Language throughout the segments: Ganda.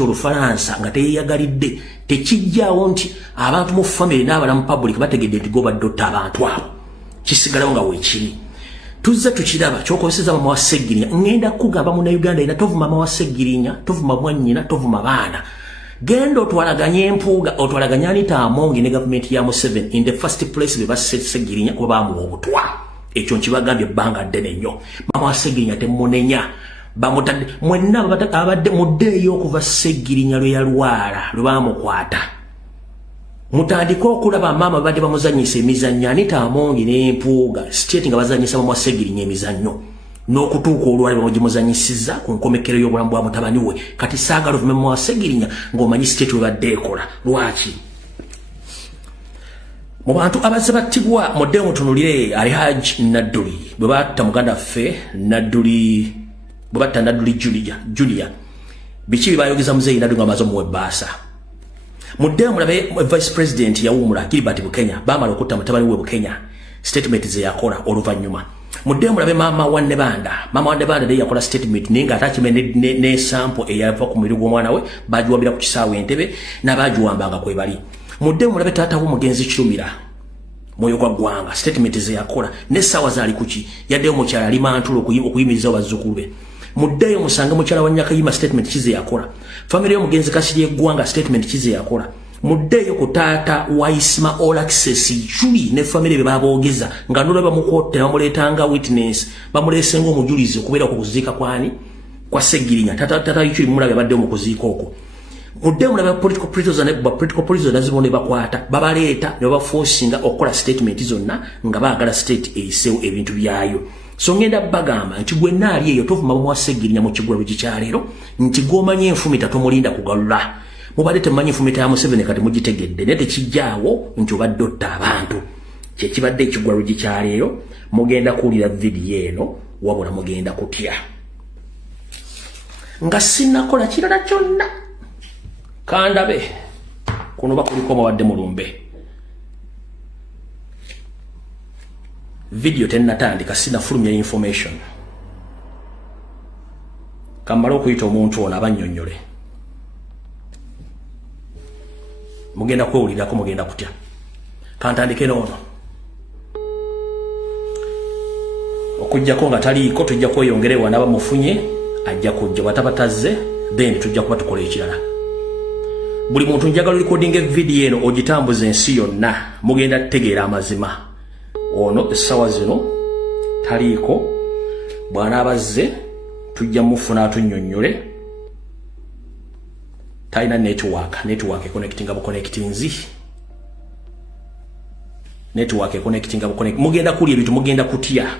olufalansa nga teyeyagalidde tekijjaawo nti abantu mu family n'abalamu public bategedde nti gobadde otta abantu abo kisigalawo nga weekiri tuzze tukiraba kyokobeseza mama wa Sseggirinya ngenda kugamba Munnayuganda ina tovuma mama wa Sseggirinya tovuma mwannyina tovuma baana genda otwalaganye empuuga otwalaganye Anita Amongi ne gavumenti ya Museveni in the first place be basse Sseggirinya kuba bamuwa obutwa ekyo nkibagambye ebbanga ddene nnyo mama wa Sseggirinya temunenya bamutadde mwenna abadde muddeeyo okuva Sseggirinya lwe yalwala lwe bamukwata mutandika okulaba maama badde bamuzanyisa emizannyo Anita Amongi n'empuuga state nga bazanyisa mama wa Sseggirinya emizannyo n'okutuuka olwali bamugimuzanyisiza ku nkomekero y'obulamu bwa mutabani we kati saagala ovume mama wa Sseggirinya ng'omanyi state we badde ekola lwaki mu bantu abazze battibwa muddeeyo mutunulire Alhaji Nadduli bwe batta muganda ffe Nadduli Bwata Nadduli Julia biki bibayogeza muzeeyi Nadduli nga bamaze omuwa ebbaasa mudde mulabe vice president yawumula Gilbert Bukenya bamala okutta mutabani we Bukenya statement ze yakola oluvannyuma mudde mulabe mama wa Nebanda de yakola statement ninga attachment ne sample eyava ku muli gw'omwana we bajuwabira ku kisaawe Entebbe n'abajuwambanga kwe bali mudde mulabe taata w'omugenzi Kirumira moyo kwa gwanga statement ze yakola ne sawa zali kuki yadde omukyala ali mantulo okuyimiriza abazzukulu be muddeyo musanga mukyala wa Nyakayima statement kize yakola family y'omugenzi Kasirye Gwanga statement kize yakola muddeyo ku taata wa Isma All Access Julie ne family be baboogeza nga nolaba mukotte bamuleetanga witness bamuleesenga omujulizi okubeera ku kuziika kwani kwa Sseggirinya tata yicho mulabe badde mu kuziika okwo mudde mulabe political prisoners zibone bakwata babaleeta ne baforcinga okola statement zonna nga baagala state eisewo ebintu byayo so ngenda bagamba nti gwe naali eyo tovuma mama wa Sseggirinya mu kigwalo kikyaleero nti gomanye enfumita tomulinda kugalula mubadde temanyi enfumita ya Museveni kati mugitegedde ne tekijjaawo nti obadde otta abantu kyekibadde ekigwalo kikyaleero mugenda kuwulira video eno wabula mugenda kutya nga sinnakola kirala kyonna kandabe kuno bakuliko bawadde mulumbe video tennatandika sinafulumya information kamala okuyita omuntu ono abannyonnyole mugenda kwewulirako mugenda kutya kantandike noono okujjako nga taliiko tujja kweyongerewa n'abamufunye ajja kujja batabatazze then tujja kuba tukola ekirala buli muntu njagala recording video eno ogitambuza ensi yonna mugenda tegeera amazima ono essawa zino taliiko bwana abazze tujja mufuna atunnyonnyole talina network connectinga buconnectinzi network connectinga buconnect mugenda kuli ebintu mugenda kutya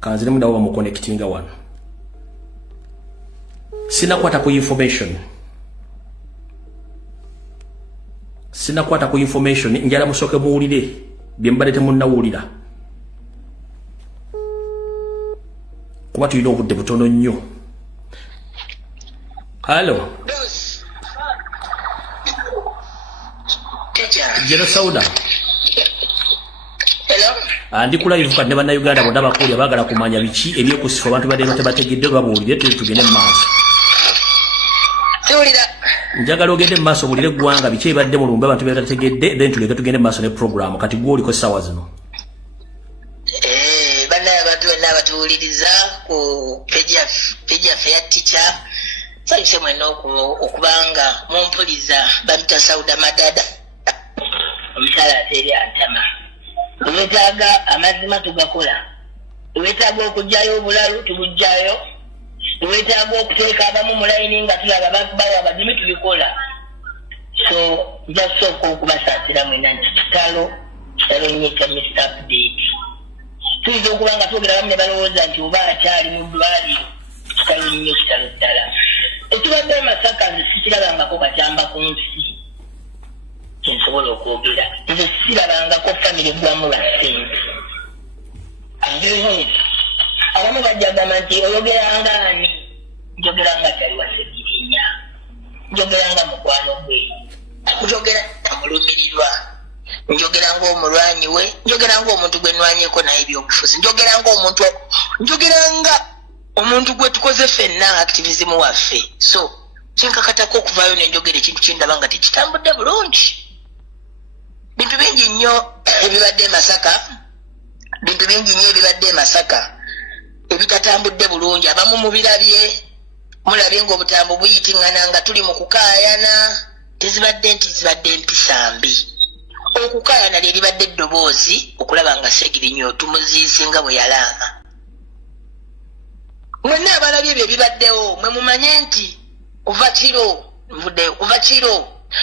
kanzire mudawo mu connectinga wano sinakwata ku information njala musoke muwulire byembadde temunnawulira kuba tulina obudde butono nnyo. Halo Jero Sauda. Andi kula yivuka ne bannayuganda bonna bakulya baagala kumanya biki ebyokusifa abantu badde tebategedde babuulire tugende mu maaso. Njagala ogende mu maaso bulire gwanga biki ebadde mu lumbe abantu batategedde then tuleke tugende mu maaso ne program kati gwoliko sawa zino. Banna abantu bonna batuwuliriza ku page ya teacher saise mweno okubanga mumpuliza bamita Sauda Madada omusala ateri antama wetaaga amazima tugakola wetaaga okujjayo obulalu tubujjayo wetaaga okuteeka abamu mu layini nga tulaba bakubayo abadimi tubikola so jasooka okubasaasira mwena nti kitalo nyeka Mr. Update tuyinza okuba nga twogera bamu ne balowooza nti oba akyali mu ddwaliro kitalo nnyo kitalo ddala ekibadde Masaka nze sikirabangako kakyamba ku nsi kyensobola okwogera nze sirabangako famire gwamu bassente abamu bajjagamba nti oyogeranga ani njogeranga tali wa Sseggirinya njogeranga mukwano gwe njogera namulumirirwa njogeranga omulwanyi we njogeranga omuntu gwe nwanyeko naye ebyobufuzi njogeranga omuntu gwe tukoze ffenna activism waffe so kyenkakatako okuvaayo nenjogera ekintu kyendaba nga tekitambudde bulungi bintu bingi nnyo ebibadde e Masaka ebitatambudde bulungi abamu mulabye ng'obutambo buyitingana nga tuli mu kukaayana tezibadde mpisa mbi okukaayana lye libadde eddoboozi okulaba nga Segirinnya tumuziise nga bwe yalaama mwenna abalabye ebyo ebibaddewo mwe mumanye nti kuva kiro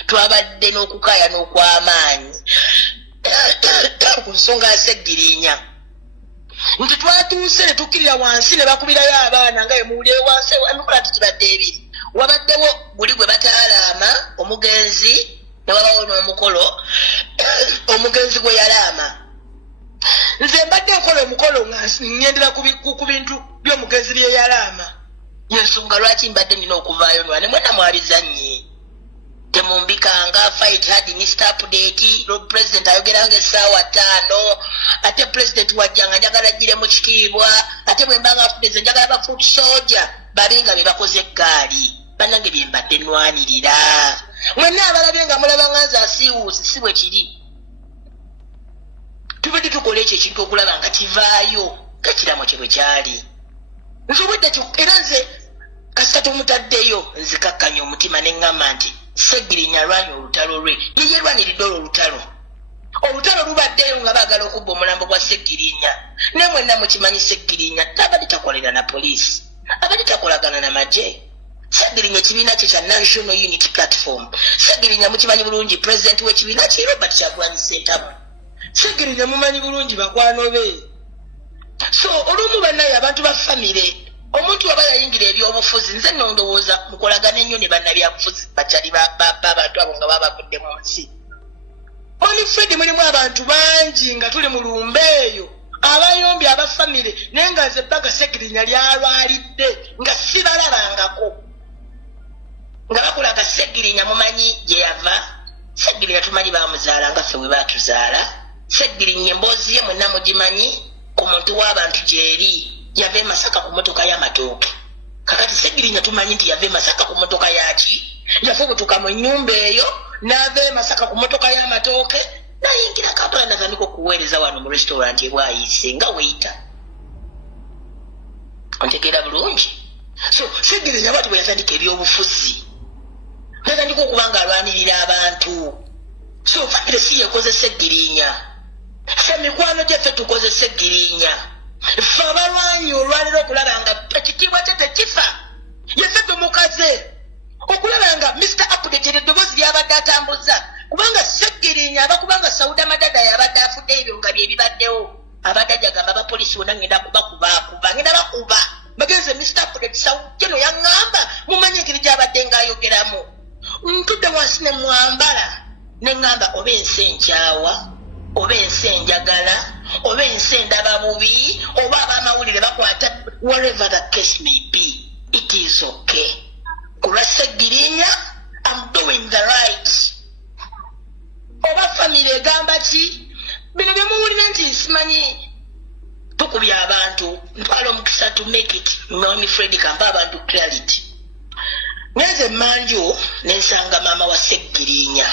twabadde n'okukaayana okw'amaanyi ku nsonga ya Segirinnya nti twatuuse ne tukkirira wansi ne bakubirayo abaana nga emuwulire wansi emikola tikibadde ebiri wabaddewo buli gwe bataalaama omugenzi ne wabawo n'omukolo omugenzi gwe yalaama nze mbadde nkola omukolo nga ngendera ku bintu by'omugenzi bye yalaama yensonga lwaki mbadde nina okuvaayo nwane mwena mwabizannye temumbikanga fight hard Mr. Update president ayogeranga essaawa 5 ate president wajjanga njagala jjire mu kitiibwa ate bwe mbanga afudde njagala ba foot soldier balinga bye bakoze eggaali bannange bye mbadde nnwanirira mwenna abalabye nga mulabanga nze asiiwuusi si bwe kiri tubadde tukola ekyo ekintu okulaba nga kivaayo nga kiramo kye bwe kyali nsobodde era nze kasita tumutaddeyo nzikakkanya omutima ne ŋŋamba nti Segirinnya alwanya olutalo lwe ye lwaniridde olutalo lubaddeyo nga baagala okubba omulambo gwa Segirinnya naye mwenna mukimanyi Segirinnya tabadde takolera na poliisi abadde takolagana na magye Segirinnya ekibiina kye kya National Unity Platform Segirinnya mukimanyi bulungi president w'ekibiina kye Robert Kyagulanyi Ssentamu Segirinnya mumanyi bulungi bakwano be so olumu bannaye abantu ba famire omuntu aba yayingira ebyobufuzi nze nondowooza mukolagana ennyo ne bannabyabufuzi bakyali abantu abo nga babagudde mu nsi Onifred mulimu abantu bangi nga tuli mu lumbe eyo abayombye abafamire naye nga nze bbaga Segirinnya lyalwalidde nga sibalabangako nga bakulaga Segirinnya mumanyi gye yava Segirinnya tumanyi bamuzaala nga ffe bwe baatuzaala Segirinnya emboozi ye mwenna mugimanyi ku muntu w'abantu gyeri yava e Masaka ku mmotoka y'amatooke kakati Segirinnya tumanyi nti yava e Masaka ku mmotoka yaki yafubutuka mu nnyumba eyo n'ava e Masaka ku mmotoka y'amatooke nayingira Kampala natandika okuweereza wano mu restaurant ebwayise nga weita ontegeera bulungi so Segirinnya bwati bwe yatandika ebyobufuzi natandika okuba nga alwanirira abantu so famire si yekoze Segirinnya ffe mikwano gyaffe tukoze Segirinnya ffe abalwanyi olwaliro okulaba nga ekitiibwa kye tekifa yeffe tumukaze okulaba nga Mr. Update eddoboozi lyabadde atambuza kubanga Segirinnya abakubanga Sauda Madada yabadde afudde ebyo nga bye bibaddewo abadde agamba abapoliisi bonna ngenda ngenda bakuba bagenze Mr. Update kino yaŋŋamba mumanyi engeri gyabadde ng'ayogeramu ntudde wansi ne mwambala ne ŋŋamba oba ensi enkyawa oba ensi enjagala oba ensi endaba bubi oba ab'amawulire bakwata whatever the case may be it is okay kulwa Segirinnya I'm doing the right oba famire egamba ki bino bye muwulira nti simanyi tukubya abantu ntwala omukisa to make it Onifred kampa abantu clarity neze manju nensanga maama wa Segirinnya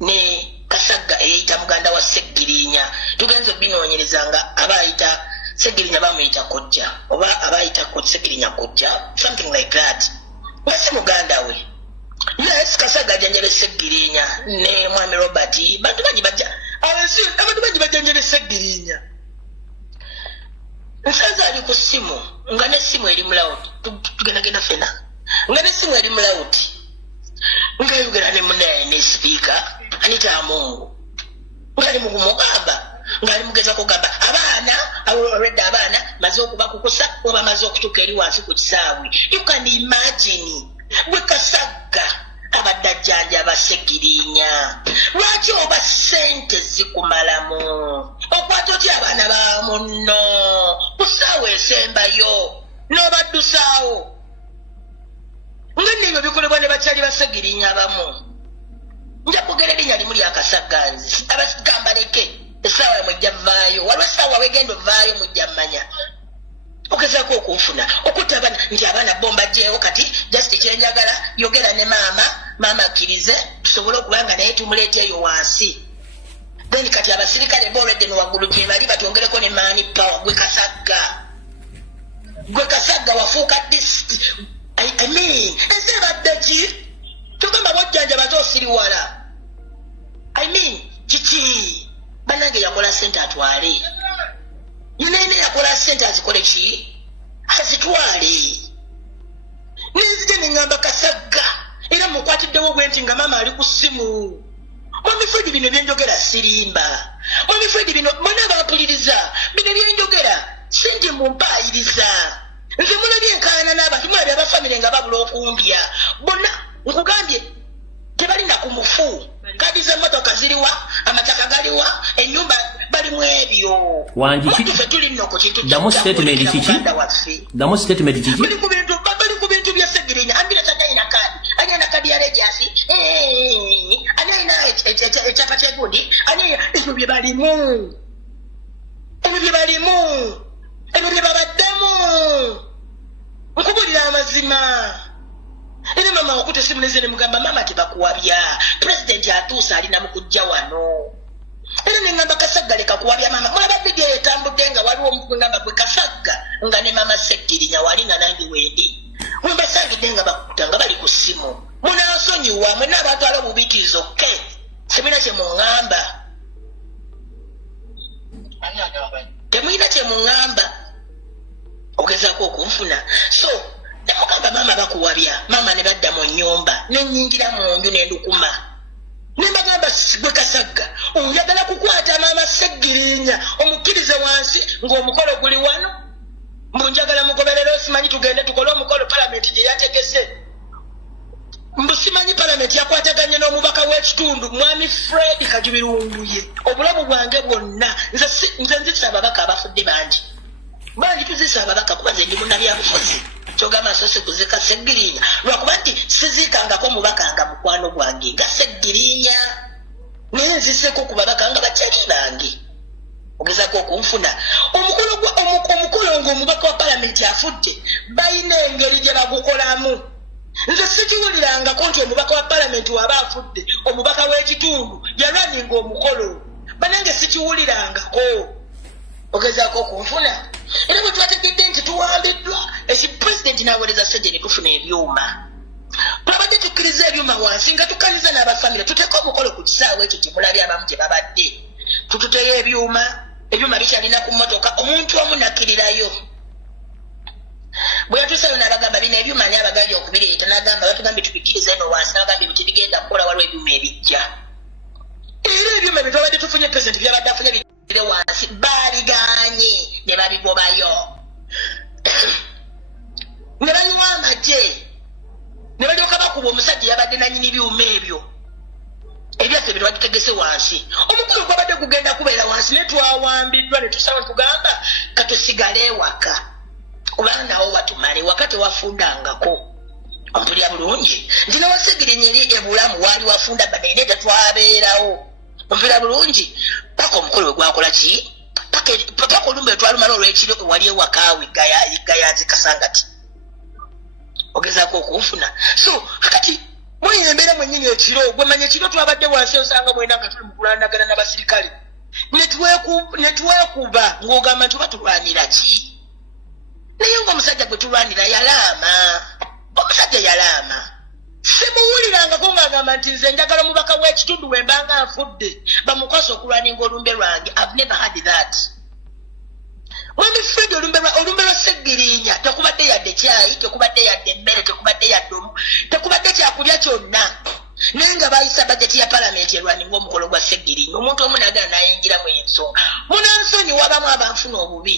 ne Kasagga eyita muganda wa Segirinnya tugenze binoonyereza nga abayita Segirinnya bamuyita kojja oba abayita Segirinnya kojja something like that wasi muganda we yes Kasagga janjebe Segirinnya ne mwami Robert bantu bangi bajja abantu bangi bajanjebe Segirinnya nsanze ali ku simu nga ne simu eri mulawut tugendagenda fena nga ne simu eri mulawut nga yogera ne munaye ne speaker Anita Amungu ngali mukumugamba ngali mugeza kugamba abaana already abaana maze okubakukusa oba maze okutuka eri wansi ku kisaawe you can imagine we Kasagga abadde ajjanjaba Segirinnya lwaki oba ssente zikumalamu okwata otya abaana ba munno kusaawe esembayo n'obaddusawo nga nebyo bikolebwa ne bakyali ba Segirinnya abamu nja kugera erinnya limu lya Kasagga nzi abasigamba leke essaawa mujja vaayo waliwo essaawa wegenda ovaayo mujja mmanya ogezaako okunfuna okutta abaana nti abaana bomba jjeewo kati just kyenjagala yogera ne maama akkirize tusobole okubanga naye tumuleeta eyo wansi then kati abasirikale boolwedde ne waggulu gye bali batongereko ne maani power gwe kasagga wafuuka I mean ese badde ki tugamba bojjanja bazoosiriwala I mean kiki banange yakola sente atwale nene yakola sente azikole ki azitwale nenzije nengamba kasagga era mukwatiddewo bwenti nga maama ali ku ssimu Mwamifedi bino byenjogera sirimba Mwamifedi bino mwana bampuliriza bino byenjogera sinje mumpayiriza nze mulabye enkaayana n'abantu mwabya abafamire nga babula okumbya bonna nkugambye tebalina ku mufu kadi z'emmotoka ziriwa amataka galiwa ennyumba balimu ebyo wanjiffe tuli nno ku kintu damu statement kiki bali ku bintu bya Segirinnya ambira talina kadi alina kadi ya Legacy alina ekyapa ky'egundi alina ebyo bye balimu ebyo bye babaddemu nkubulira amazima era mama okute simu neze ne mugamba mama tebakuwabya president atuusa alina mu kujja wano era ne ngamba Kasagga leka kuwabya mama mulaba bidiyo etambudde nga waliwo omugamba gwe Kasagga nga ne mama Segirinnya wali nga nange wendi wembasangidde nga bakuta nga bali ku ssimu munansonyiwa mwe n'abatwala obubitiizo ke semina kye muŋŋamba temuyina kye muŋŋamba ogezaako okunfuna so nemugamba maama bakuwabya maama ne badda mu nnyumba nenyingira mu nju nendukuma nembagamba gwe Kasagga oyagala kukwata maama Segirinnya omukkirize wansi ng'omukolo guli wano mbunjagala mugoberera osimanyi tugende tukole omukolo palamenti gye yategese mbusimanyi palamenti yakwataganye n'omubaka w'ekitundu mwami Fred Kajubirunguye obulamu bwange bwonna nze nzisa ababaka abafudde bangi tuzisa ababaka kuba nze ndi munnabyabufuzi kyogamba sose kuzika Segirinnya lwakuba nti sizikangako mubaka nga mukwano gwange nga Segirinnya naye nziseko ku babaka nga bakyali bange ogezaako okunfuna omukolo ng'omubaka wa palamenti afudde balina engeri gye bagukolamu nze sikiwulirangako nti omubaka wa palamenti waba afudde omubaka w'ekitundu yalwaninga omukolo banange sikiwulirangako ogezaako okunfuna era bwe twategedde nti tuwambiddwa ekipulezidenti n'aweereza ssejje ne tufuna ebyuma twabadde tukkiriza ebyuma wansi nga tukkiriza n'abafamire tuteeke omukolo ku kisaawe ekyo gye mulabye abamu gye babadde tututeyo ebyuma bikyalina ku mmotoka omuntu omu nakkirirayo bwe yatuuseyo n'abagamba bino ebyuma ani abagambye okubireeta n'agamba batugambye tubikkiriza eno wansi n'abagambye bwe tebigenda kukola waliwo ebyuma ebijja era ebyuma bye twabadde tufunye pulezidenti byabadde afunye bire wansi baabiganye ne babigobayo ne bayiwa amagye ne balyoka bakuba omusajja yabadde nanyini byuma ebyo ebyaffe bye twagitegese wansi omukolo gwabadde gugenda kubeera wansi ne twawambiddwa ne tusaba tugamba katusigale ewaka kubanga nawo watumale waka tewafundangako ompulya bulungi nti nawa Segirinnya eri ebulamu waali wafunda banaine tetwabeerawo ompulya bulungi paka omukolo we gwakola ki paka olumbe twalumala olw'ekiro wali ewakaawe gayazi Kasangati ogezaako okunfuna so kakati muyina embeera mwennyini ekiro gwe manya ekiro twabadde wansi osanga mwena nga tuli mu kulanagana n'abasirikale netwekuba ng'ogamba nti oba tulwanira ki naye ng'omusajja gwe tulwanira yalaama omusajja yalaama simuwulirangako ng'agamba nti nze njagala omubaka w'ekitundu we mbanga afudde bamukwasa okulwaninga olumbe lwange I've never had that mwami Fred olumbe lwa Segirinnya tekubadde yadde kyayi tekubadde yadde emmere tekubadde yadde tekubadde kyakulya kyonna naye nga bayisa bajeti ya palamenti erwaninga omukolo gwa Segirinnya omuntu omu nagala nayingiramu ensonga munansonyi wabamu abanfuna obubi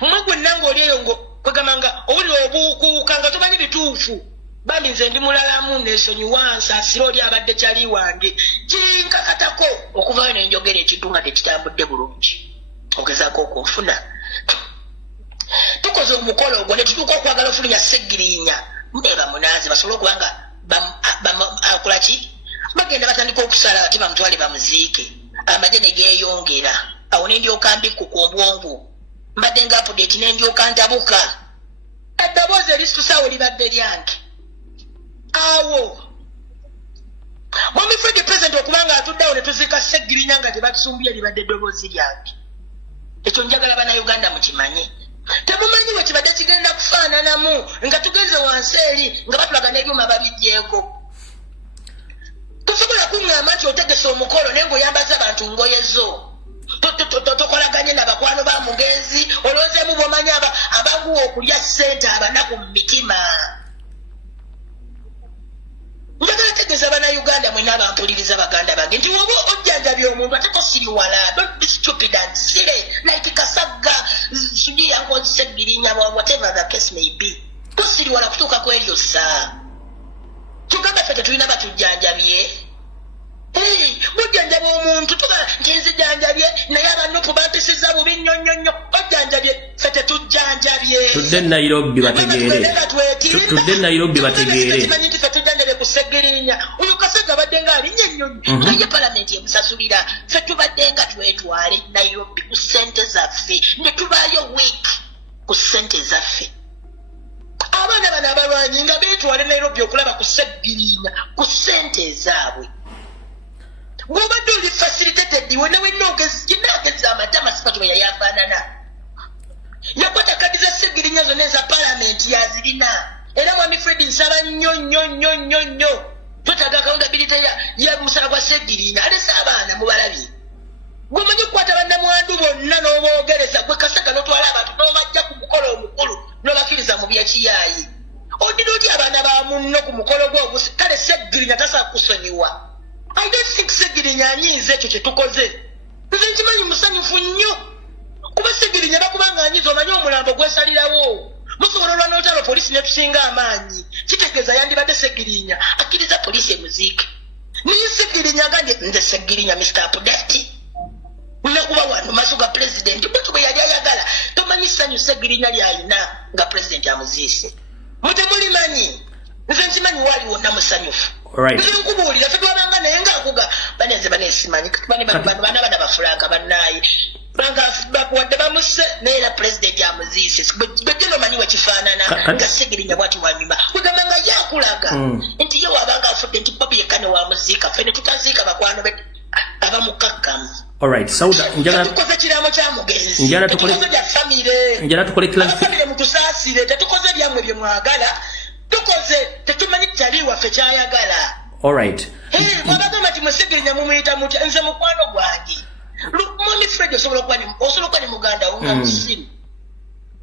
mmwe gwenna ng'oli eyo kwegamanga owulira obuukuuka nga tomanyi bituufu bambi nze ndi mulalamu neesonyiwa nsaasira oli abadde kyali wange kinkakatako okuvayo nenjogera ekintu nga tekitambudde bulungi ogezaako okunfuna tukoze omukolo ogwo ne tutuuka okwagala ofulunya Segirinnya ndeeba munazi basobole okubanga akola ki bagenda batandika okusala ati bamutwale bamuziike amagye ne geeyongera awo ne ndyoka mbikku ku obwongo mbadde nga update n'endyoka ntabuka eddoboozi erisusawo libadde lyange awo Mwami Fred President okubanga atuddawo ne tuziika Seggirinya nga tebatusumbye libadde eddoboozi lyange ekyo njagala bannayuganda mukimanye temumanyi bwe kibadde kigenda kufaananamu nga tugenze wansi eri nga batulaga n'ebyuma babijjeeko tosobola kuŋŋamba nti otegese omukolo naye ng'oyambaza abantu ngoye zo tokolaganye n'abakwano ba mugenzi olowoozeemu bw'omanyi abanguwa okulya ssente abanaku mu mitima njagala tegeeza bannayuganda mwenna abampuliriza baganda bange nti woba ojjanjabya omuntu ate tosiriwala don't be stupid and silly like Kasagga sijui yangu Seggirinya whatever the case may be tosiriwala kutuuka ku eryo saa kyokka ffe tetulina batujjanjabye mujjanjaba omuntu tuga nti nzijanjabye naye abanupu bampisiza bubi nnyonnyonnyo ojjanjabye ffe tetujjanjabye tudde Nairobi bategeere kimanyi nti ffe tujjanjabye ku Seggirinya oyo Kasagga abadde nga alinnya ennyonyi naye palamenti emusasulira ffe tubadde nga twetwale Nairobi ku ssente zaffe ne tubaayo wiiki ku ssente zaffe abaana bano abalwanyi nga beetwale Nairobi okulaba ku Seggirinya ku ssente ezaabwe bw'obadde oli facilitated wena wennaogeza amatama sipatu bwe yali afaanana yakwata kadi za Seggirinya zonna eza palamenti yazirina era Mwami Fred nsaba nnyo twetaaga accountability ya musala gwa Seggirinya alese abaana mubalabye gwemanyi okukwata bannamwandu bonna n'oboogereza gwe Kasagga n'otwala abantu n'obajja ku mukolo omukulu n'obakiriza mu byekiyaayi odina oti abaana ba munno ku mukolo gw'ogusi kale Seggirinya tasaba kusonyiwa I don't think Seggirinya anyiiza ekyo kye tukoze nze nkimanyi musanyufu nnyo kuba Seggirinya bakubanga anyiiza omanyi omulambo gwesalirawo musobola olwa n'olutalo poliisi netusinga amaanyi kitegeeza yandibadde Seggirinya akkiriza poliisi emuziike naye Seggirinya agambye nze Seggirinya Mr. Update nakuba wano maaso ga pulezidenti bwetu bwe yali ayagala tomanyi ssanyu Seggirinya lyalina nga pulezidenti amuziise mutemulimanyi nze nkimanyi waali wonna musanyufu nkubuulira ffe twabanga naye ngaakuga banenze baneesimanyi bana bafulanga bannaayi bakuwadde bamusse naye era pulezidenti amuziise bwejje nomanyi wekifaanana nga Seggirinya bwati wanyuma wegamba nga yakulaga nti ye wabanga afudde nti papi yekka ne wamuziika ffe ne tutaziika bakwano be abamukakkamu alright Sauda tukoze kiramo kya mugenzi tukoze bya famire mutusaasire tetukoze byammwe bye mwagala tukoze tetumanyi kyali waffe kyayagala alright mwabagamba nti Seggirinya mumuyita mutya nze mukwano gwange Mwami Fred osobola okuba ne muganda wo nga musiru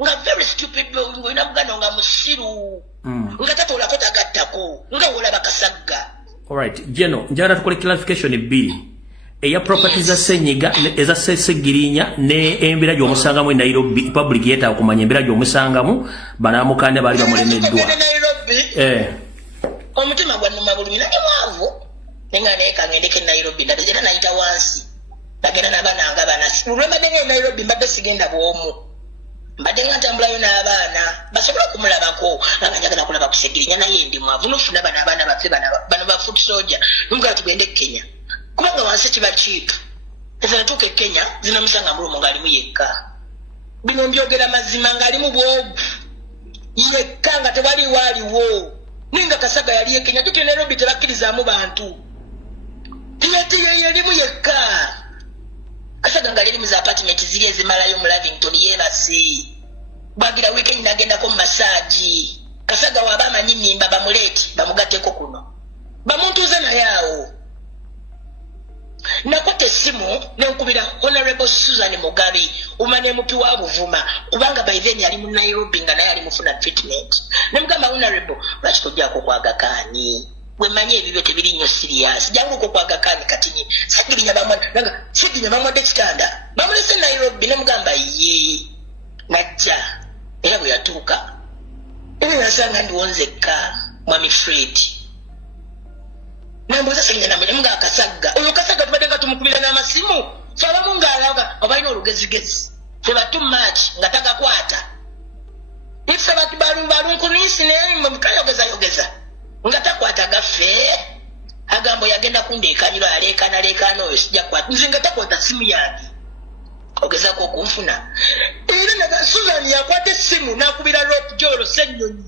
nga very stupid olina muganda nga musiru nga tatoolako tagattako nga wolaba Kasagga alright Jeno njagala tukole clarification ebbiri eya properties za Senyiga eza Seggirinya ne embeera gy'omusangamu e Nairobi public yeetaaga okumanya embeera gy'omusangamu banaamukanda baali bamulemeddwa omutima gwannuma bulumi naye mwavu nenga naye kangendeko e Nairobi ndate era nayita wansi bagenda n'abaana bana olwembadde nga e Nairobi mbadde sigenda bw'omu mbadde nga ntambulayo n'abaana basobole okumulabako nga njagala kulaba ku Seggirinya naye ndi mwavu nofuna bano abaana baffe bano ba foot soldier nomugala tugende e Kenya kubanga wansi kiba kiitu eza natuuka e Kenya zinamusanga mulumu ng'alimu yekka bino mbyogera mazima ng'alimu bwogu yekka nga tewali waaliwo ninga Kasagga yali e Kenya tuti Nairobi tebakkirizaamu bantu yerimu yekka Kasagga nga liri mu za apartment ziri ezimalayo mu Lavington yeebase bwagira weekend nagendako mu masaaji Kasagga waba amanyi mmimba bamuleeti bamugatteko kuno bamuntuuze naye awo nakwata essimu nenkubira Honorable Susan Mugabi umane mupi wa Buvuma kubanga by then yali mu Nairobi nga naye ali mufuna treatment nemugamba Honorable lwaki tojjako kwaga kaani wemanye ebibyo tebiri nnyo serious jangu ko kwaga kaani katinyi Seggirinya bamwadde kitanda bamulese Nairobi nemugamba ye najja era bwe yatuuka era nasanga ndiwonzekka Mwami Fred namboza Seggirinya namanya mga Kasagga oyo Kasagga tubadde nga tumukubira n'amasimu kyabamu ng'alaba obalina olugezigezi teba too much nga tagakwata ife batu balunkunisi naye mukayogeza nga takwata gaffe agambo yagenda kundeekanyiro aleekaana oyo sijja kwata nze nga takwata simu yange ogezako okunfuna era naga Susan yakwata essimu n'akubira Rope Jolo Ssennyonyi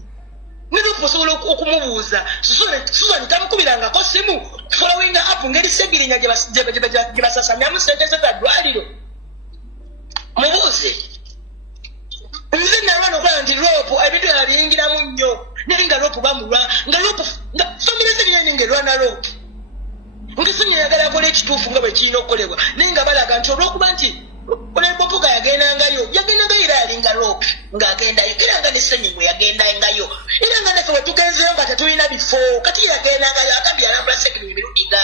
nirupo sobola okumubuuza Susan tamukubirangako ssimu following up ngeri Ssegirinya gye basasamyamu ssente ze zaddwaliro mubuuze nze nalwana okulaba nti Rope ebintu yabiyingiramu nnyo nalinga Rope bamulwa nga Rope nga famire Ssegirinya ngerwana Rope ngisonye yagala kola ekituufu nga bwe kirina okukolebwa naye nga balaga nti olw'okuba nti Olebopuga yagendangayo era alinga Rope ng'agendayo era nga ne Ssennyonyi yagendangayo era nga naffe bwe tugenzeyo nga tetulina bifo kati yagendangayo agambye yalambula Ssegirinya emirundi nga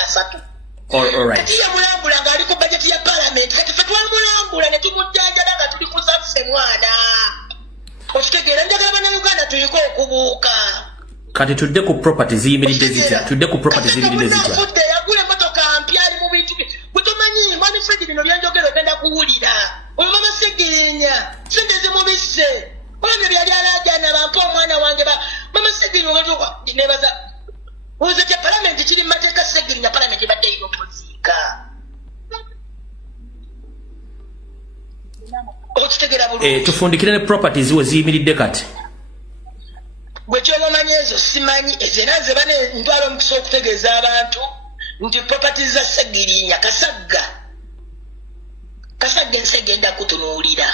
3 kati yamulambula ng'ali ku bajeti ya palamenti kati ffe twamulambula ne tumujjanjaba nga tuli kusaffe mwana okitegeera njagala bannayuganda tuyike okubuuka kati tudde ku property ziyimiridde zitya yagula emmotoka mpya ali mu bintu bye butumanyi mwami Fred bino byanjogera ogenda kuwulira omumama Ssegirinya sente zimubisse olabyo byali alaajana bampa omwana wange mama Ssegirinya nebaza uze kya palamenti kiri mu mateeka Ssegirinya palamenti ebadde erina okuziika okitegeera bulungi tufundikire ne properties we ziyimiridde kati gwe kyobamanyi ezo simanyi ezo era nze bane ntwala omukisa okutegeeza abantu nti properties za Ssegirinya Kasagga ensi egenda kutunuulira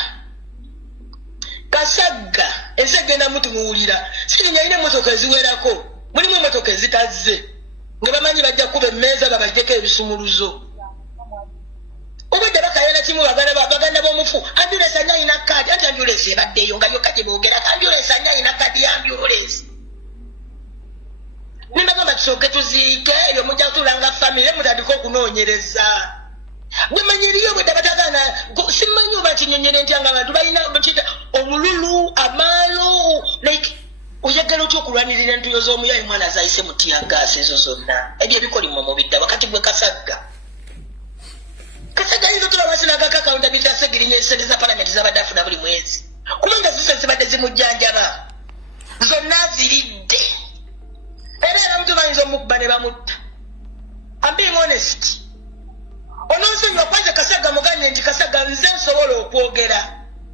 Kasagga ensi egenda mutunuulira Ssegirinya alina emmotoka eziwerako mulimu emmotoka ezitazze nga bamanyi bajja kuba emmeeza babaddeko ebisumuluzo obudde bakayona kimu baganda b'omufu ambulance anya alina kaadi anti ambulance ebaddeyo nga byokka gyebogerako ambulance anya alina kaadi ya ambulance nembagamba tusooke tuziike ebyo mujja kutulanga famire mutandika okunoonyereza gwe manyiriyo bwe dabatagana simanyi oba kinyonyere ntya nga abantu balina omululu amaalo like oyagala otya okulwanirira entuyo z'omuyayi mwana azayise mu tiyagaasi ezo zonna ebyo ebikolimwa mu bidda wakati gwe Kasagga ayinza tulawasinaga kakawunda bita Ssegirinya esente za palamenti zabadde afuna buli mwezi kubanga zise zibadde zimujjanjaba zonna ziridde era abantu bayinza omukuba ne bamutta. I'm being honest. Onosonyiwa kwanza Kasagga muganye nti Kasagga nze nsobola okwogera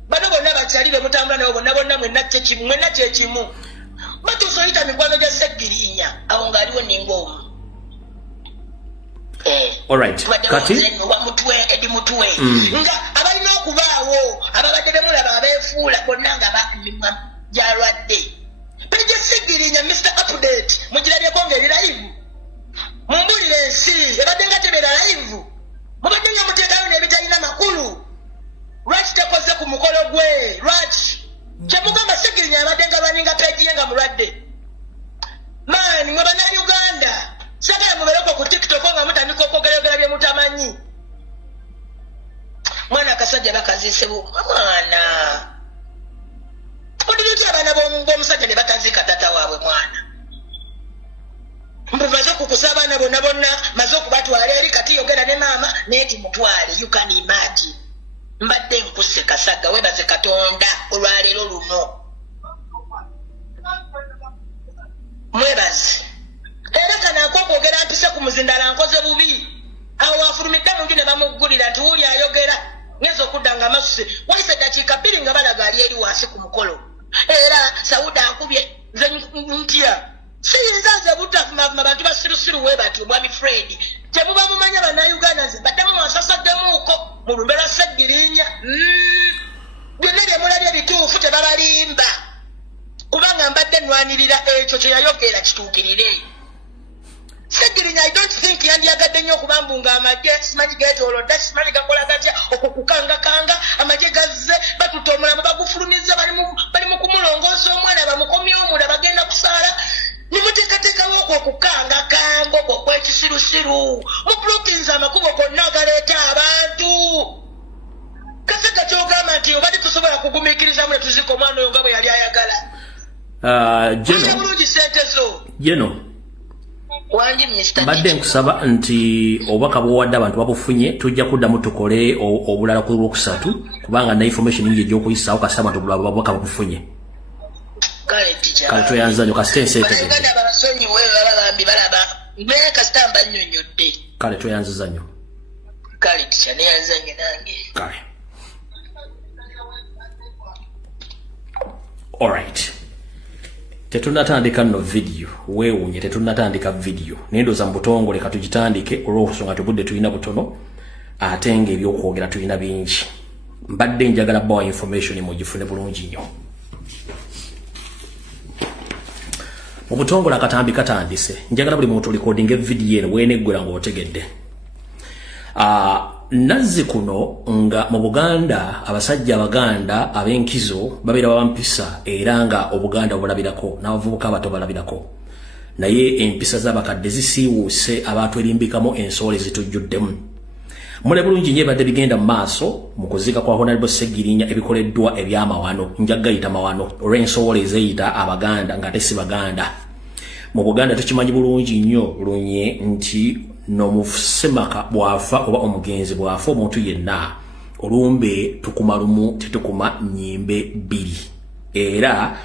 bano bonna bakyalire mutambula nabo bonna mwenna kyekimu batusoyita mikwano gya Ssegirinya awo ng'aliwo ningomu. Alright. Kati edi mutwe nga abalina okubaawo ababadde bemulaba abeefuula bonna nga gyalwadde peje Ssegirinya Mr. Update mugirabyeko ng'eri live mumbulire ensi ebadde nga tebera live mubadde nga muteekayo n'ebitalina makulu lwaki tekoze ku mukolo gwe lwaki kyemugamba Ssegirinya abadde nga baninga peji ye nga mulwadde maani mwe bannayuganda sagala mubereko ku TikTok nga mutandika okwogeragera bye mutamanyi mwana akasajja bakaziise mwana odinti abaana b'omusajja ne bataziika tata waabwe mwana mbumaze okukusa abaana bonna maze okubatwala eri kati yogera ne maama naye timutwale you can imagine mbadde nkuse Kasagga webaze Katonda olwaleero luno mwebaze era kana akwogera mpise ku muzindala nkoze bubi awo afulumidde mu nju ne bamuggulira nti wuli ayogera ngezo okuddanga amasuse wayise dakiika 2 nga balaga ali eri wansi ku mukolo era Sauda akubye nze ntya siyinza nze butafumavuma bantu basirusiru we batyo mwami Fred kyemuba mumanya bannayuganda nze baddemu mwasasaddemuuko mu lumbe lwa Ssegirinya byonna byemulabye bituufu tebabalimba kubanga mbadde nnwanirira ekyo kye yayogera kituukirire. Ssegirinya I don't think yandiyagadde nnyo okubambunga amagye simanyi geetoolodde simanyi gakola gatya okukukangakanga amagye gazze batutte omulamu bagufulumiza bali mu kumulongoosa omwana bamukomye omula bagenda kusaala nimuteekateekawo okwo okukangakanga okwo kwekisirusiru mubulookinza amakubo gonna agaleeta abantu. Kasagga kyogamba nti obadde tusobola kugumiikirizamu ne tuzika omwana oyo nga bwe yali ayagala. Bulungi sente zo Jeno wangi Mr. Badde nkusaba nti obubaka bw'owadde abantu babufunye tujja kuddamu tukole obulala ku Lwokusatu kubanga na information nyingi egy'okuyisaawo kasita abantu obubaka babufunye. Kale teacher kale tweyanza nnyo kasita ensi etegedde. Baganda babasonyiwe babalambi balaba naye kasita mbannyonnyodde. Kale tweyanziza nnyo. Kale teacher neyanza nnyo nange. Kale Alright. Tetunatandika no video. Weewunye tetunatandika video. Nendo za mbutongole katujitandike olw'okusonga tubudde tulina butono. Ate ng'ebyokwogera tulina bingi. Mbadde njagala bawa information mugifune bulungi nnyo. Mu butongole akatambi katandise. Njagala buli muntu recording video eno weeneggwera ng'otegedde. Nazzi kuno nga mu Buganda abasajja Abaganda ab'enkizo babeera bampisa era nga Obuganda obulabirako n'abavubuka abato balabirako. Naye empisa z'abakadde zisiiwuuse abantu erimbikamu ensole zitujjuddemu. Mule bulungi nnyo ebadde bigenda mu maaso mu kuziika kwa Honorable Sseggirinya ebikoleddwa ebyamawano njagayita mawano olw'ensowole ezeyita Abaganda nga ate si Baganda. Mu Buganda tukimanyi bulungi nnyo lunye nti n'omusemaka bwafa oba omugenzi bwafa omuntu yenna olumbe tukuma lumu tetukuma nnyimbe bbiri. Era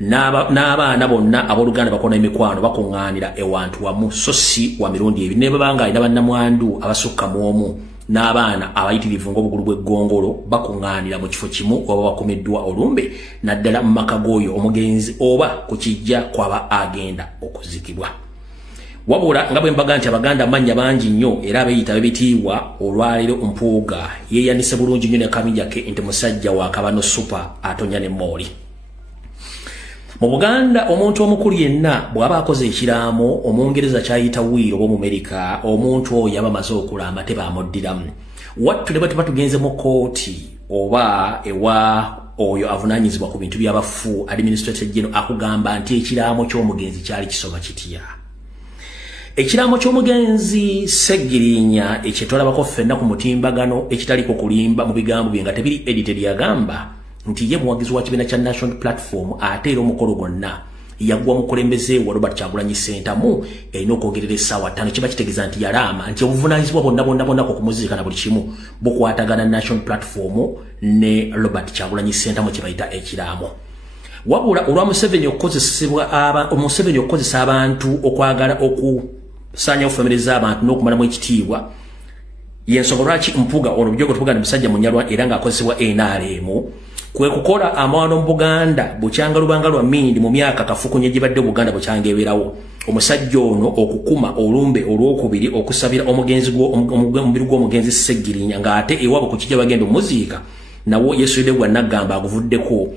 n'abaana bonna abooluganda bakona emikwano bakuŋŋaanira ewantu wamu so si wa mirundi ebiri. Ne babanga alina bannamwandu abasukka mu omu n'abaana abayitirivu ng'obugulu bw'eggongolo bakuŋŋaanira mu kifo kimu oba bakumiddwa olumbe naddala mu maka g'oyo omugenzi oba ku kijja kwaba agenda okuzikibwa. Wabula nga bwe mbaga nti Abaganda amannya bangi nnyo era abeeyita bebitiibwa olwaleero Mpuuga yeeyanise bulungi nnyo ne Kamijjake nti musajja wa Kabano Super atonya ne Mooli. Mu Buganda omuntu omukulu yenna bw'aba akoze ekiraamo Omungereza kyayita wiiro oba Omumerika omuntu oyo aba amaze okulamba tebamuddiramu. Wattu ne bwe tuba tugenze mu kooti oba ewa oyo avunaanyizibwa ku bintu by'abafu Administrator General akugamba nti ekiraamo ky'omugenzi kyali kisoba kitya. Ekiraamo ky'omugenzi Sseggirinya ekyetwalabako ffenna ku mutimbagano ekitaliko kulimba mu bigambo bye nga tebiri edited yagamba nti ye muwagizi wa kibiina kya National Platform ate era omukolo gwonna yaggwa mukulembeze wa Robert Kyagulanyi Ssentamu erina okwogerera essaawa 5 kiba kitegeeza nti yalaama nti obuvunaanyizibwa bonna ku kumuziika na buli kimu bukwatagana National Platform ne Robert Kyagulanyi Ssentamu kye bayita ekiraamo. Wabula olwa Museveni okukozesa abantu okwagala okusaanya famire z'abantu n'okumalamu ekitiibwa y'ensonga lwaki Mpuuga olubyogo tubuganda musajja munyalwa era ng'akozesebwa NRM kwe kukola amawano mu Buganda bukyanga lubanga lwa Mindi mu myaka kafukunya gibadde Buganda bukyanga ebeerawo. Omusajja ono okukuma olumbe olwokubiri okusabira omubiri gw'omugenzi Sseggirinya ng'ate ewaabwe ku kijja bagenda omuziika nawo Yesu gwa Nagamba aguvuddeko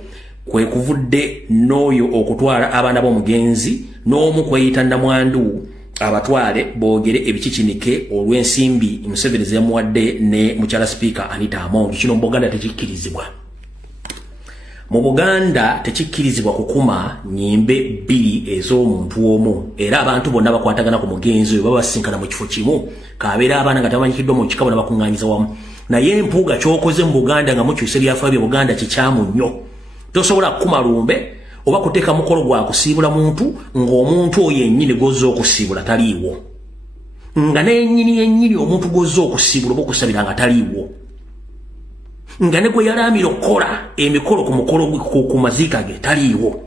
kwe kuvudde n'oyo okutwala abaana b'omugenzi n'omu kweyita Namwandu abatwale boogere ebikikinike olw'ensimbi Museveni ze yamuwadde ne mukyala Speaker Anita Among. Kino mu Buganda tekikkirizibwa. Mu Buganda tekikkirizibwa kukuma nnyimbe bbiri ez'omuntu omu era abantu bonna bakwatagana ku mugenzi oyo baba basinkana mu kifo kimu kabeera abaana nga tabanyikiddwa mu kikabo n'abakuŋŋaanyiza wamu. Naye Mpuuga ky'okoze mu Buganda nga mukyusa ebyafaayo bye Buganda kikyamu nnyo. Tosobola kukuma lumbe oba kuteeka mukolo gwa kusiibula muntu ng'omuntu oyo yennyini gozza okusiibula taliiwo. Nga n'ennyini omuntu gozza okusiibula oba okusabira nga taliiwo. Nga ne gwe yalaamira okukola emikolo ku mukolo ku maziika ge taliiwo.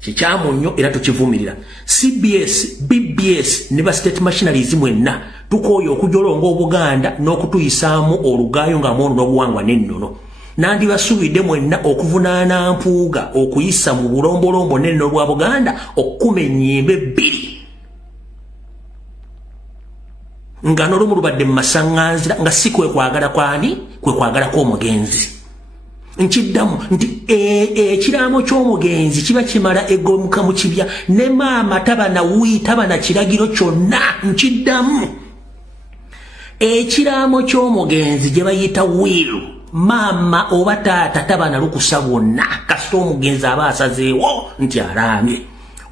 Kikyamu nnyo era tukivumirira. CBS, BBS ne ba state machineries mwenna tukooye okujolonga Obuganda n'okutuyisaamu olugaayo nga mwono n'obuwangwa n'ennono. Nandi basuubidde mwenna okuvunaana Mpuuga okuyisa mu bulombolombo n'ennono lwa Buganda okukuma ennyimbe bbiri. Nga n'olumu lubadde mu masaŋŋanzira nga si kwe kwagala kwani kwe kwagala kw'omugenzi. Nkiddamu nti ekiraamo ky'omugenzi kiba kimala eggomuka mu kibya ne maama taba na kiragiro kyonna. Nkiddamu ekiraamo ky'omugenzi gye bayita wiiru maama oba taata taba na lukusa bwonna kasita omugenzi aba asazeewo nti alaamye.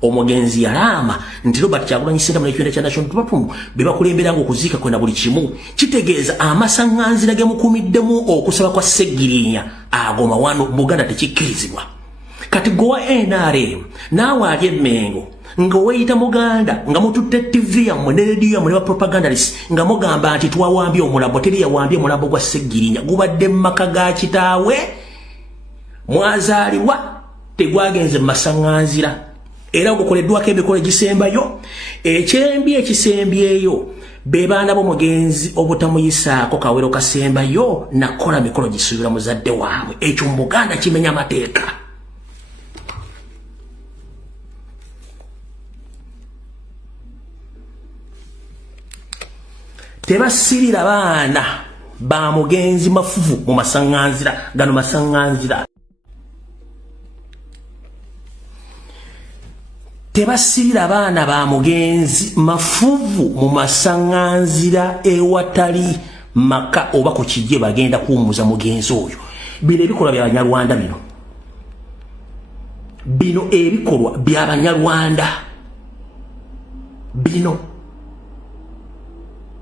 Omugenzi yalaama nti Robert Kyagulanyi Ssentamu n'ekibiina kya National Platform be bakulemberanga okuziika kwena buli kimu. Kitegeeza amasaŋŋanzira ge mukumiddemu okusaba kwa Sseggirinya agoma wano Buganda tekikkirizibwa. Kati gowa NRM naawe ali Emmengo nga weeyita Muganda nga mututte TV yammwe ne rediyo yammwe ne bapropagandalist nga mugamba nti twawambye omulambo teri yawambye omulambo gwa Sseggirinya gubadde mu maka ga kitaawe mwazaalibwa tegwagenze mu masaŋŋanzira era gukoleddwako emikolo egisembayo ekyembi ekisembyeyo be baana b'omugenzi obutamuyisaako kawero kasembayo nakola mikolo gisuubira muzadde waabwe ekyo mu Buganda kimenya amateeka. tebasirira baana ba mugenzi mafuvu mu masanganzira gano masanganzira tebasirira baana ba mugenzi mafuvu mu masanganzira ewatali maka oba ku kijje bagenda kuwumuza mugenzi oyo. Bino ebikolwa by'Abanyarwanda bino ebikolwa by'Abanyarwanda bino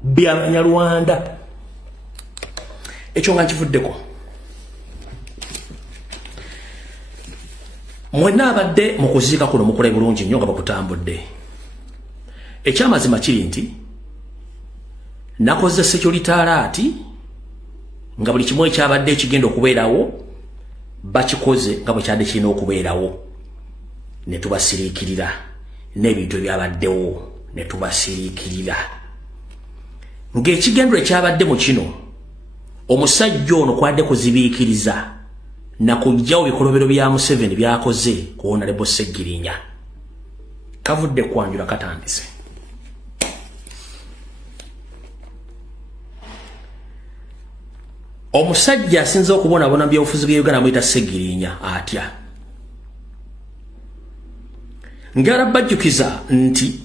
by'Abanyarwanda ekyo nga nkivuddeko. Mwenna abadde mu kuziika kuno mukole bulungi nnyo nga bakutambudde. Ekyamazima kiri nti nakoze security alert nga buli kimu ekyabadde ekigenda okubeerawo bakikoze nga bwe kyadde kirina okubeerawo, ne tubasiriikirira n'ebintu ebyabaddewo ne tubasiriikirira. Ng'ekigendero ekyabadde mu kino omusajja ono kwadde kuzibiikiriza na kujjawo bikolobero bya Museveni byakoze ku Honorable Sseggirinya. Kavudde kwanjula katandise. Omusajja asinze okubonabona byobufuzi bya Uganda amuyita Sseggirinya atya. Ngara bajjukiza nti